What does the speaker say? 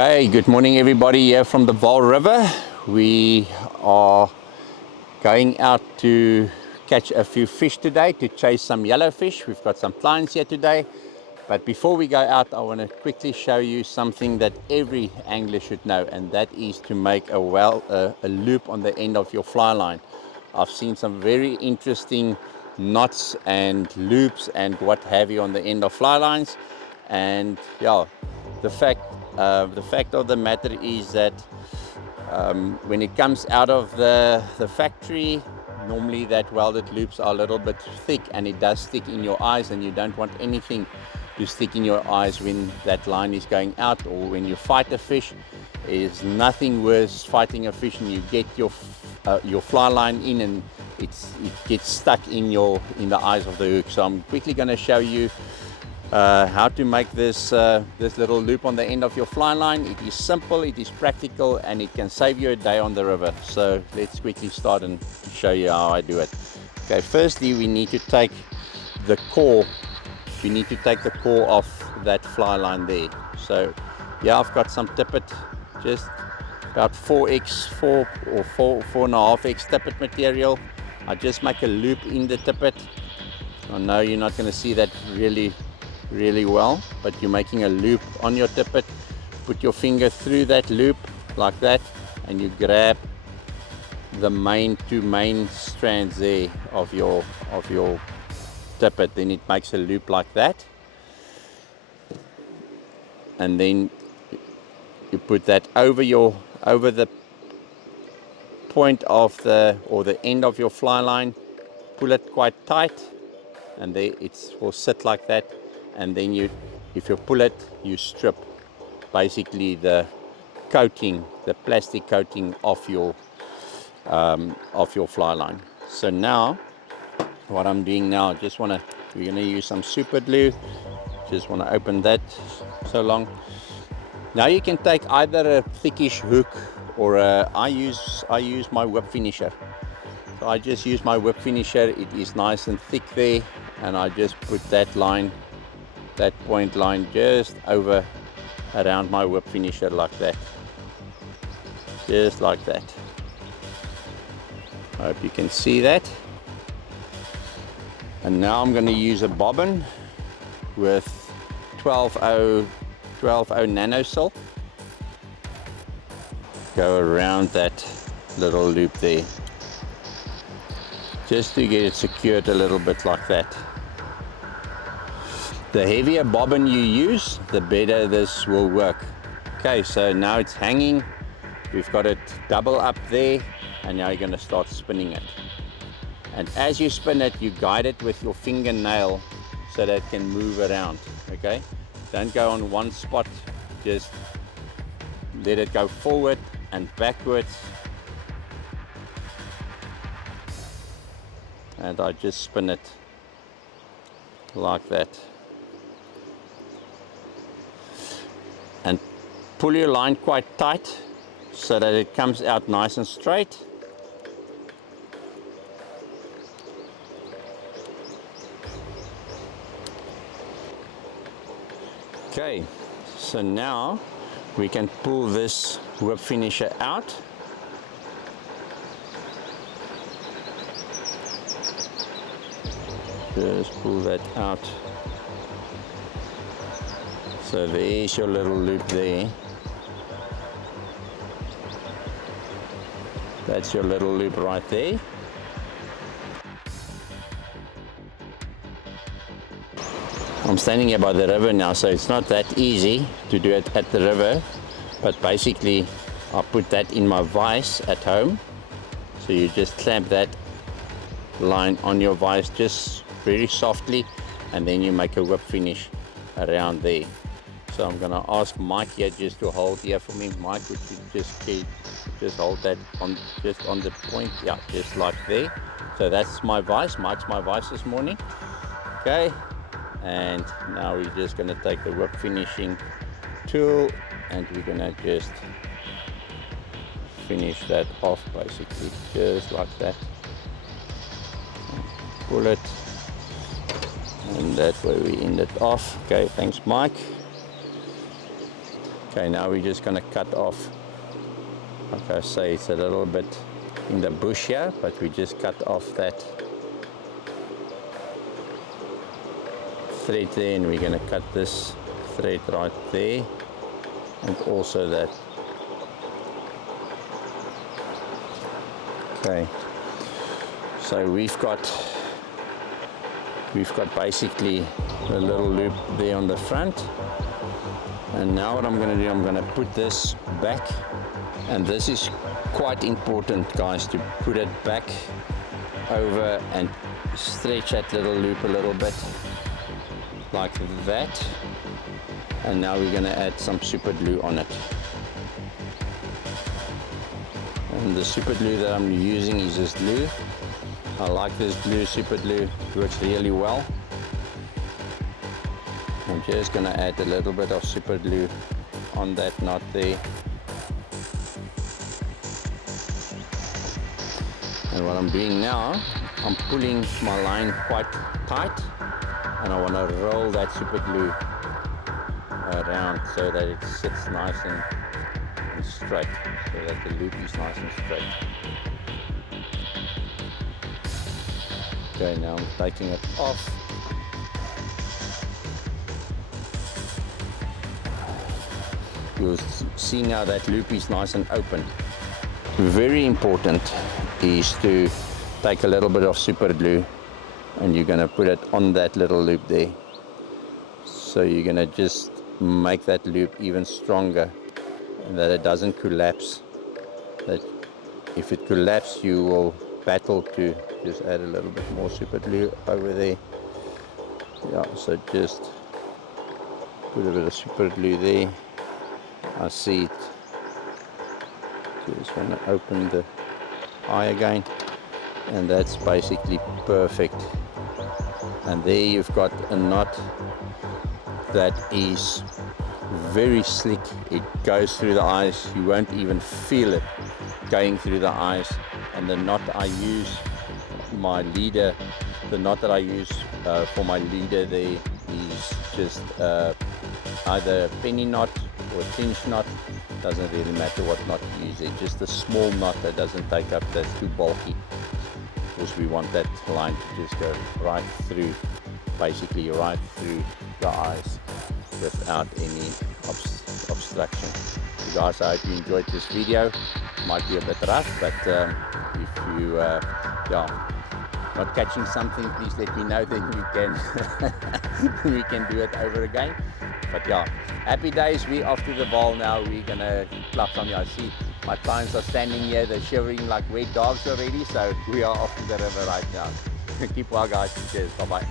Okay, good morning everybody here from the Vaal River. We are going out to catch a few fish today, to chase some yellowfish. We've got some clients here today. But before we go out, I want to quickly show you something that every angler should know, and that is to make a loop on the end of your fly line. I've seen some very interesting knots and loops and what have you on the end of fly lines. And yeah, the fact of the matter is that when it comes out of the factory, normally that welded loops are a little bit thick and it does stick in your eyes, and you don't want anything to stick in your eyes when that line is going out, or when you fight a fish. Is nothing worse fighting a fish and you get your fly line in and it gets stuck in the eyes of the hook. So I'm quickly going to show you how to make this little loop on the end of your fly line. It is simple, it is practical, and it can save you a day on the river. So let's quickly start and show you how I do it. Okay, firstly we need to take the core. We need to take the core off that fly line there. So yeah, I've got some tippet, just about 4x4 or 4.5x tippet material. I just make a loop in the tippet. I know you're not going to see that really well, but you're making a loop on your tippet. Put your finger through that loop like that, and you grab the two main strands there of your tippet. Then it makes a loop like that, and then you put that over the point of the end of your fly line. Pull it quite tight, and there it will sit like that. And then if you pull it, you strip basically the coating, the plastic coating off your fly line. So now what I'm doing now, we're gonna use some super glue. Just want to open that so long. Now you can take either a thickish hook or I use my whip finisher. So I just use my whip finisher. It is nice and thick there, and I just put that point line just over around my whip finisher like that, just like that. I hope you can see that. And now I'm going to use a bobbin with 12.0 nanosilk. Go around that little loop there, just to get it secured a little bit like that. The heavier bobbin you use, the better this will work. Okay, so now it's hanging. We've got it double up there, and now you're going to start spinning it. And as you spin it, you guide it with your fingernail so that it can move around. Okay, don't go on one spot, just let it go forward and backwards. And I just spin it like that. And pull your line quite tight so that it comes out nice and straight. Okay, so now we can pull this whip finisher out. Just pull that out. So there's your little loop there. That's your little loop right there. I'm standing here by the river now, so it's not that easy to do it at the river, but basically I put that in my vise at home. So you just clamp that line on your vise just very softly, and then you make a whip finish around there. So I'm gonna ask Mike here just to hold here for me. Mike, would you just hold that just on the point? Yeah, just like there. So that's my vise. Mike's my vise this morning. Okay, and now we're just gonna take the whip finishing tool, and we're gonna just finish that off basically, just like that. Pull it, and that way we end it off. Okay, thanks Mike. Okay, now we're just going to cut off, like I say, it's a little bit in the bush here, but we just cut off that thread there, and we're going to cut this thread right there, and also that. Okay, so we've got basically a little loop there on the front, and now what I'm going to do, I'm going to put this back, and this is quite important, guys, to put it back over and stretch that little loop a little bit like that. And now we're going to add some super glue on it, and the super glue that I'm using is this glue. I like this glue, super glue, it works really well. I'm just going to add a little bit of super glue on that knot there. And what I'm doing now, I'm pulling my line quite tight, and I want to roll that super glue around so that it sits nice and straight, so that the loop is nice and straight. Okay, now I'm taking it off. You'll see now that loop is nice and open. Very important is to take a little bit of super glue, and you're going to put it on that little loop there. So you're going to just make that loop even stronger, and that it doesn't collapse. That if it collapses, you will battle to just add a little bit more super glue over there. Yeah, so just put a bit of super glue there. I see it. Just want to open the eye again, and that's basically perfect. And there you've got a knot that is very slick. It goes through the eyes. You won't even feel it going through the eyes. And the knot I use, my leader, the knot that I use for my leader there is just either a penny knot or a clinch knot. Doesn't really matter what knot you use. It's just a small knot that doesn't take up, that's too bulky, because we want that line to just go right through, basically right through the eyes without any obstruction. So guys, I hope you enjoyed this video. It might be a bit rough, but if you not catching something, please let me know, then we can we can do it over again. But yeah, happy days. We off to the ball now. We're gonna club some. I see my clients are standing here, they're shivering like wet dogs already, so we are off to the river right now. Keep well, guys. Cheers, bye bye.